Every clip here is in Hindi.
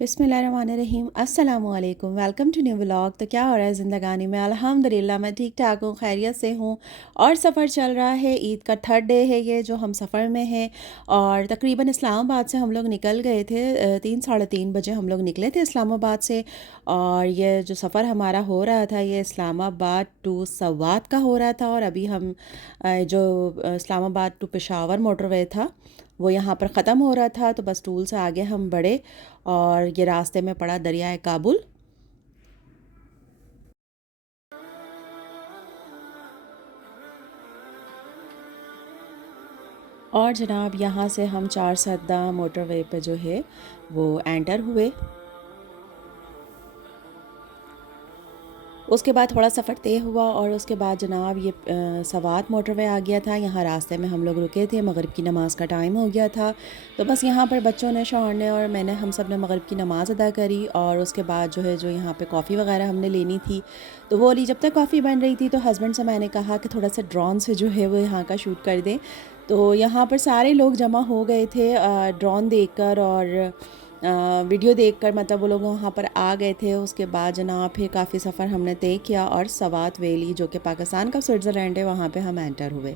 बिस्मिल्लाहिर्रहमानिर्रहीम अस्सलामुअलैकुम। Welcome to new vlog. तो क्या हो रहा है ज़िंदगानी में? अल्हम्दुलिल्लाह मैं ठीक ठाक हूँ, खैरियत से हूँ। और सफ़र चल रहा है, ईद का थर्ड डे है ये जो हम सफ़र में हैं। और तकरीबन इस्लामाबाद से हम लोग निकल गए थे, 3 साढ़े 3 बजे हम लोग निकले थे इस्लामाबाद से। और ये जो सफ़र हमारा हो रहा था ये इस्लामाबाद टू सवात का हो रहा था। और अभी हम जो इस्लामाबाद टू पेशावर मोटरवे था वो यहाँ पर ख़त्म हो रहा था, तो बस टूल से आगे हम बढ़े और ये रास्ते में पड़ा दरियाए काबुल। और जनाब यहाँ से हम 4 सद्दा मोटरवे पे जो है वो एंटर हुए। उसके बाद थोड़ा सफ़र तय हुआ और उसके बाद जनाब ये सवात मोटरवे आ गया था। यहाँ रास्ते में हम लोग रुके थे, मगरिब की नमाज़ का टाइम हो गया था। तो बस यहाँ पर बच्चों ने, शौहर ने और मैंने, हम सब ने मगरिब की नमाज़ अदा करी। और उसके बाद जो है जो यहाँ पे कॉफ़ी वगैरह हमने लेनी थी तो वो ली। जब तक कॉफ़ी बन रही थी तो हस्बैंड से मैंने कहा कि थोड़ा सा ड्रोन से जो है वो यहाँ का शूट कर दें। तो यहाँ पर सारे लोग जमा हो गए थे ड्रोन देखकर और वीडियो देखकर, मतलब वो लोग वहाँ पर आ गए थे। उसके बाद जनाब फिर काफ़ी सफ़र हमने तय किया और सवात वैली जो कि पाकिस्तान का स्विट्ज़रलैंड है वहाँ पे हम एंटर हुए।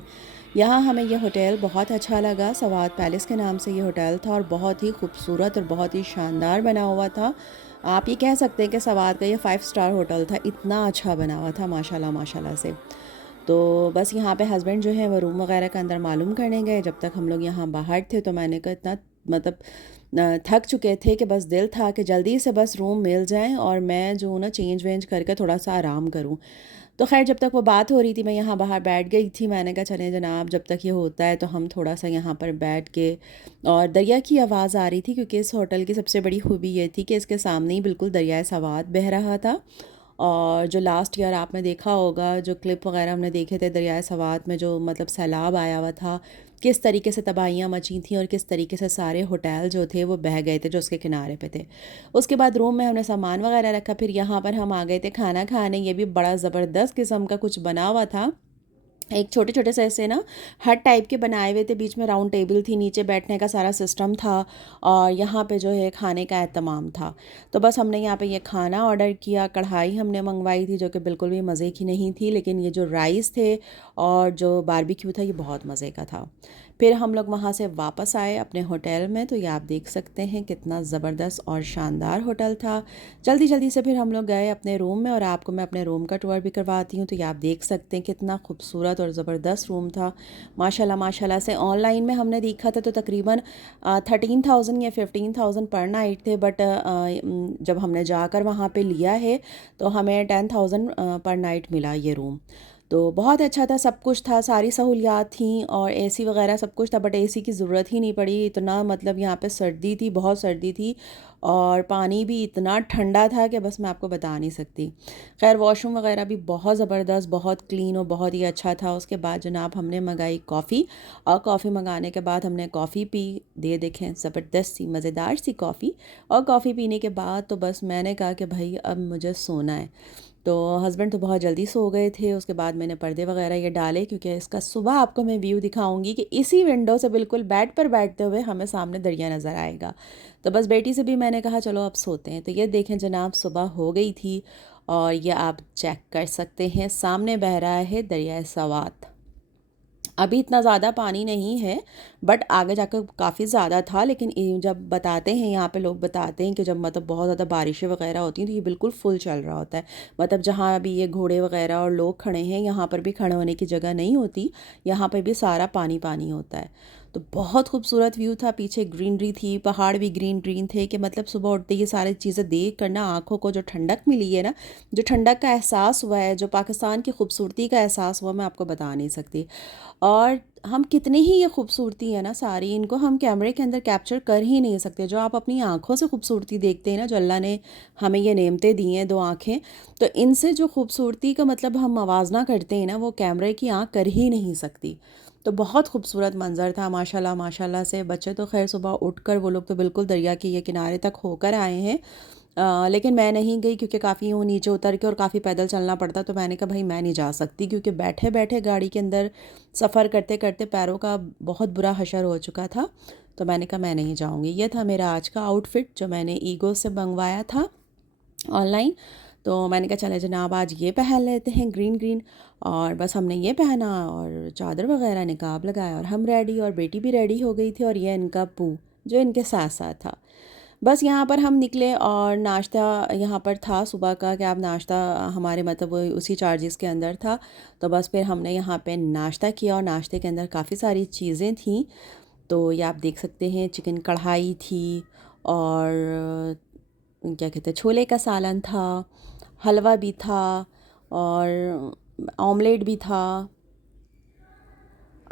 यहाँ हमें ये होटल बहुत अच्छा लगा। सवात पैलेस के नाम से ये होटल था और बहुत ही खूबसूरत और बहुत ही शानदार बना हुआ था। आप ये कह सकते हैं कि सवात का ये 5 स्टार होटल था, इतना अच्छा बना हुआ था माशाल्लाह माशाल्लाह से। तो बस यहाँ पे हस्बैंड जो है वो रूम वगैरह का अंदर मालूम करने गए। जब तक हम लोग यहाँ बाहर थे तो मैंने कहा इतना, मतलब थक चुके थे कि बस दिल था कि जल्दी से बस रूम मिल जाए और मैं जो ना चेंज वेंज करके थोड़ा सा आराम करूँ। तो खैर जब तक वो बात हो रही थी मैं यहाँ बाहर बैठ गई थी। मैंने कहा चलें जनाब, जब तक ये होता है तो हम थोड़ा सा यहाँ पर बैठ के, और दरिया की आवाज़ आ रही थी क्योंकि इस होटल की सबसे बड़ी खूबी ये थी कि इसके सामने ही बिल्कुल दरियाए सवात बह रहा था। और जो लास्ट ईयर आपने देखा होगा, जो क्लिप वगैरह हमने देखे थे दरियाए सवात में, जो मतलब सैलाब आया हुआ था, किस तरीके से तबाहियाँ मची थी और किस तरीके से सारे होटल जो थे वो बह गए थे जो उसके किनारे पे थे। उसके बाद रूम में हमने सामान वगैरह रखा, फिर यहाँ पर हम आ गए थे खाना खाने। ये भी बड़ा ज़बरदस्त किस्म का कुछ बना हुआ था। एक छोटे छोटे से ऐसे ना हट टाइप के बनाए हुए थे, बीच में राउंड टेबल थी, नीचे बैठने का सारा सिस्टम था और यहाँ पे जो है खाने का एहतमाम था। तो बस हमने यहाँ पे ये खाना ऑर्डर किया। कढ़ाई हमने मंगवाई थी जो कि बिल्कुल भी मज़े की नहीं थी, लेकिन ये जो राइस थे और जो बारबेक्यू था ये बहुत मज़े का था। फिर हम लोग वहाँ से वापस आए अपने होटल में। तो ये आप देख सकते हैं कितना ज़बरदस्त और शानदार होटल था। जल्दी जल्दी से फिर हम लोग गए अपने रूम में और आपको मैं अपने रूम का टूर भी करवाती हूँ। तो ये आप देख सकते हैं कितना खूबसूरत और ज़बरदस्त रूम था माशाल्लाह माशाल्लाह से। ऑनलाइन में हमने देखा था तो तकरीबन 13,000 या 15,000 पर नाइट थे, बट जब हमने जाकर वहाँ पे लिया है तो हमें 10,000 पर नाइट मिला ये रूम। तो बहुत अच्छा था, सब कुछ था, सारी सहूलियात थी और एसी वगैरह सब कुछ था, बट एसी की ज़रूरत ही नहीं पड़ी। इतना मतलब यहाँ पे सर्दी थी, बहुत सर्दी थी और पानी भी इतना ठंडा था कि बस मैं आपको बता नहीं सकती। खैर वॉशरूम वगैरह भी बहुत ज़बरदस्त, बहुत क्लीन और बहुत ही अच्छा था। उसके बाद जनाब हमने मंगाई कॉफ़ी और कॉफ़ी मंगाने के बाद हमने कॉफ़ी पी। दे देखें ज़बरदस्त सी मज़ेदार सी कॉफ़ी। और कॉफ़ी पीने के बाद तो बस मैंने कहा कि भाई अब मुझे सोना है। तो हस्बैंड तो बहुत जल्दी सो गए थे। उसके बाद मैंने पर्दे वगैरह ये डाले क्योंकि इसका सुबह आपको मैं व्यू दिखाऊंगी कि इसी विंडो से बिल्कुल बेड पर बैठते हुए हमें सामने दरिया नज़र आएगा। तो बस बेटी से भी मैंने कहा चलो अब सोते हैं। तो ये देखें जनाब सुबह हो गई थी और ये आप चेक कर सकते हैं सामने बह रहा है दरिया सवात। अभी इतना ज़्यादा पानी नहीं है, बट आगे जाकर काफ़ी ज़्यादा था। लेकिन जब बताते हैं यहाँ पे लोग बताते हैं कि जब मतलब बहुत ज़्यादा बारिशें वगैरह होती हैं तो ये बिल्कुल फुल चल रहा होता है। मतलब जहाँ अभी ये घोड़े वगैरह और लोग खड़े हैं यहाँ पर भी खड़े होने की जगह नहीं होती, यहाँ पर भी सारा पानी पानी होता है। तो बहुत खूबसूरत व्यू था, पीछे ग्रीनरी थी, पहाड़ भी ग्रीन ग्रीन थे कि मतलब सुबह उठते ये सारी चीज़ें देख कर ना आँखों को जो ठंडक मिली है ना, जो ठंडक का एहसास हुआ है, जो पाकिस्तान की खूबसूरती का एहसास हुआ, मैं आपको बता नहीं सकती। और हम कितनी ही ये खूबसूरती है ना सारी, इनको हम कैमरे के अंदर कैप्चर कर ही नहीं सकते। जो आप अपनी आँखों से खूबसूरती देखते हैं ना, जो अल्लाह ने हमें ये नेमतें दी हैं, 2 आँखें, तो इनसे जो खूबसूरती का मतलब हम मवाजना करते हैं ना, वो कैमरे की आँख कर ही नहीं सकती। तो बहुत खूबसूरत मंज़र था माशाल्लाह माशाल्लाह से। बच्चे तो खैर सुबह उठकर वो लोग तो बिल्कुल दरिया के ये किनारे तक होकर आए हैं। लेकिन मैं नहीं गई क्योंकि काफ़ी वो नीचे उतर के और काफ़ी पैदल चलना पड़ता। तो मैंने कहा भाई मैं नहीं जा सकती क्योंकि बैठे बैठे गाड़ी के अंदर सफ़र करते करते पैरों का बहुत बुरा हशर हो चुका था। तो मैंने कहा मैं नहीं जाऊँगी। ये था मेरा आज का आउटफिट जो मैंने ईगो से मंगवाया था ऑनलाइन। तो मैंने कहा चले जनाब आज ये पहन लेते हैं ग्रीन ग्रीन, और बस हमने ये पहना और चादर वगैरह निकाब लगाया और हम रेडी, और बेटी भी रेडी हो गई थी और ये इनका पू जो इनके साथ साथ था। बस यहाँ पर हम निकले और नाश्ता यहाँ पर था सुबह का कि आप नाश्ता हमारे मतलब वो उसी चार्जेस के अंदर था। तो बस फिर हमने यहाँ पे नाश्ता किया और नाश्ते के अंदर काफ़ी सारी चीज़ें थीं। तो ये आप देख सकते हैं चिकन कढ़ाई थी, और क्या कहते हैं छोले का सालन था, हलवा भी था, और ऑमलेट भी था,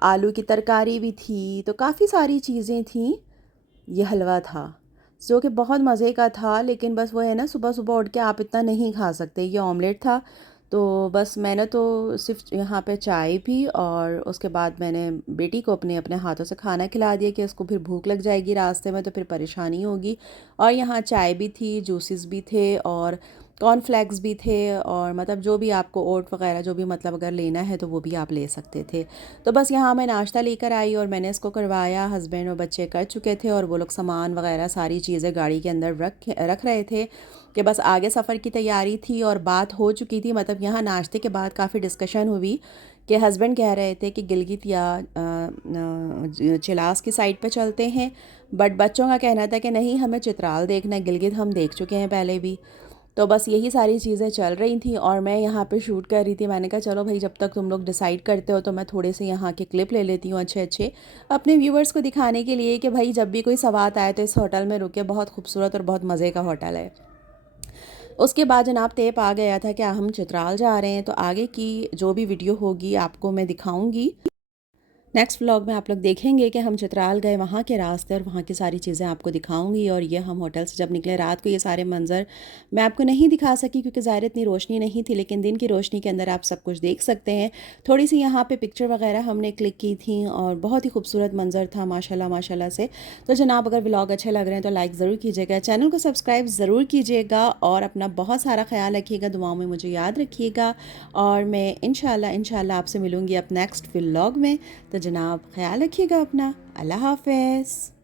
आलू की तरकारी भी थी। तो काफ़ी सारी चीज़ें थीं। ये हलवा था जो कि बहुत मज़े का था, लेकिन बस वो है ना सुबह सुबह उठ के आप इतना नहीं खा सकते। ये ऑमलेट था, तो बस मैंने तो सिर्फ यहाँ पे चाय पी और उसके बाद मैंने बेटी को अपने अपने हाथों से खाना खिला दिया कि उसको फिर भूख लग जाएगी रास्ते में तो फिर परेशानी होगी। और यहाँ चाय भी थी, जूसेस भी थे, और कॉर्नफ्लेक्स भी थे, और मतलब जो भी आपको ओट वगैरह जो भी मतलब अगर लेना है तो वो भी आप ले सकते थे। तो बस यहाँ मैं नाश्ता लेकर आई और मैंने इसको करवाया। हस्बैंड और बच्चे कर चुके थे और वो लोग सामान वगैरह सारी चीज़ें गाड़ी के अंदर रख रहे थे कि बस आगे सफ़र की तैयारी थी और बात हो चुकी थी। मतलब यहाँ नाश्ते के बाद काफ़ी डिस्कशन हुई कि हस्बैंड कह रहे थे कि गिलगित या चिलास की साइड पे चलते हैं, बट बच्चों का कहना था कि नहीं हमें चित्राल देखना है, गिलगित हम देख चुके हैं पहले भी। तो बस यही सारी चीज़ें चल रही थी और मैं यहाँ पे शूट कर रही थी। मैंने कहा चलो भाई जब तक तुम लोग डिसाइड करते हो तो मैं थोड़े से यहाँ के क्लिप ले लेती हूँ अच्छे अच्छे अपने व्यूवर्स को दिखाने के लिए कि भाई जब भी कोई सवात आए तो इस होटल में रुके, बहुत खूबसूरत और बहुत मज़े का होटल है। उसके बाद जनाब तय आ गया था कि हम चित्राल जा रहे हैं, तो आगे की जो भी वीडियो होगी आपको मैं दिखाऊंगी। नेक्स्ट व्लॉग में आप लोग देखेंगे कि हम चित्राल गए, वहाँ के रास्ते और वहाँ की सारी चीज़ें आपको दिखाऊंगी। और ये हम होटल से जब निकले रात को, ये सारे मंज़र मैं आपको नहीं दिखा सकी क्योंकि ज़ाहिर इतनी रोशनी नहीं थी, लेकिन दिन की रोशनी के अंदर आप सब कुछ देख सकते हैं। थोड़ी सी यहाँ पे पिक्चर वगैरह हमने क्लिक की थी और बहुत ही खूबसूरत मंज़र था माशाल्लाह माशाल्लाह से। तो जनाब अगर व्लॉग अच्छे लग रहे हैं तो लाइक ज़रूर कीजिएगा, चैनल को सब्सक्राइब ज़रूर कीजिएगा और अपना बहुत सारा ख्याल रखिएगा, दुआओं में मुझे याद रखिएगा। और मैं इंशाल्लाह आपसे मिलूँगी अब नेक्स्ट व्लॉग में। तो जनाब ख्याल रखिएगा अपना। अल्लाह हाफ़िज़।